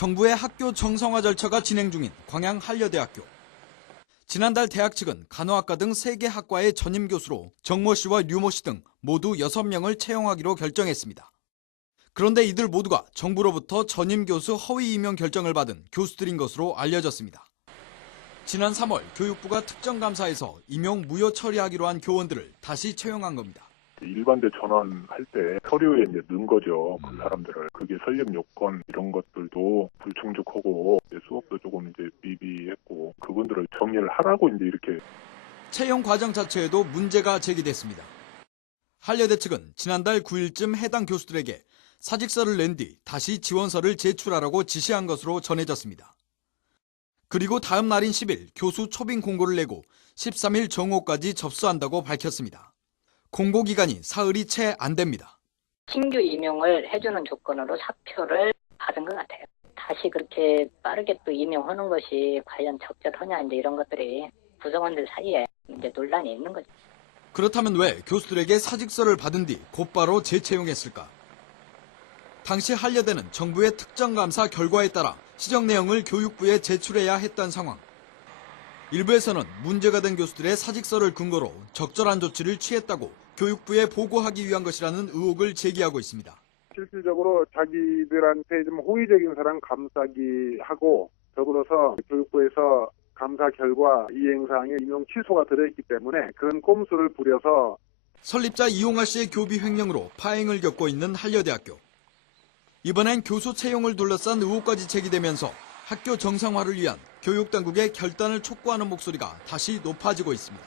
정부의 학교 정상화 절차가 진행 중인 광양 한려대학교. 지난달 대학 측은 간호학과 등 3개 학과의 전임 교수로 정모 씨와 류모 씨 등 모두 6명을 채용하기로 결정했습니다. 그런데 이들 모두가 정부로부터 전임 교수 허위 임용 결정을 받은 교수들인 것으로 알려졌습니다. 지난 3월 교육부가 특정감사에서 임용 무효 처리하기로 한 교원들을 다시 채용한 겁니다. 일반대 전환할 때 서류에 이제 넣은 거죠. 그 사람들을. 그게 설립 요건 이런 것들도 불충족하고 수업도 조금 이제 미비했고 그분들을 정리를 하라고 이제 이렇게 채용 과정 자체에도 문제가 제기됐습니다. 한려대 측은 지난달 9일쯤 해당 교수들에게 사직서를 낸 뒤 다시 지원서를 제출하라고 지시한 것으로 전해졌습니다. 그리고 다음 날인 10일 교수 초빙 공고를 내고 13일 정오까지 접수한다고 밝혔습니다. 공고 기간이 사흘이 채 안 됩니다. 신규 임용을 해주는 조건으로 사표를 받은 것 같아요. 다시 그렇게 빠르게 또 임용하는 것이 과연 적절하냐 이제 이런 것들이 구성원들 사이에 이제 논란이 있는 거죠. 그렇다면 왜 교수들에게 사직서를 받은 뒤 곧바로 재채용했을까? 당시 한려대는 정부의 특정감사 결과에 따라 시정 내용을 교육부에 제출해야 했던 상황. 일부에서는 문제가 된 교수들의 사직서를 근거로 적절한 조치를 취했다고 교육부에 보고하기 위한 것이라는 의혹을 제기하고 있습니다. 실질적으로 자기들한테 좀 호의적인 사람 감싸기 하고 더불어서 교육부에서 감사 결과 이행사항에 임용 취소가 들어있기 때문에 그런 꼼수를 부려서 설립자 이용화 씨의 교비 횡령으로 파행을 겪고 있는 한려대학교. 이번엔 교수 채용을 둘러싼 의혹까지 제기되면서 학교 정상화를 위한 교육당국의 결단을 촉구하는 목소리가 다시 높아지고 있습니다.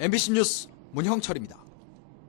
MBC 뉴스 문형철입니다.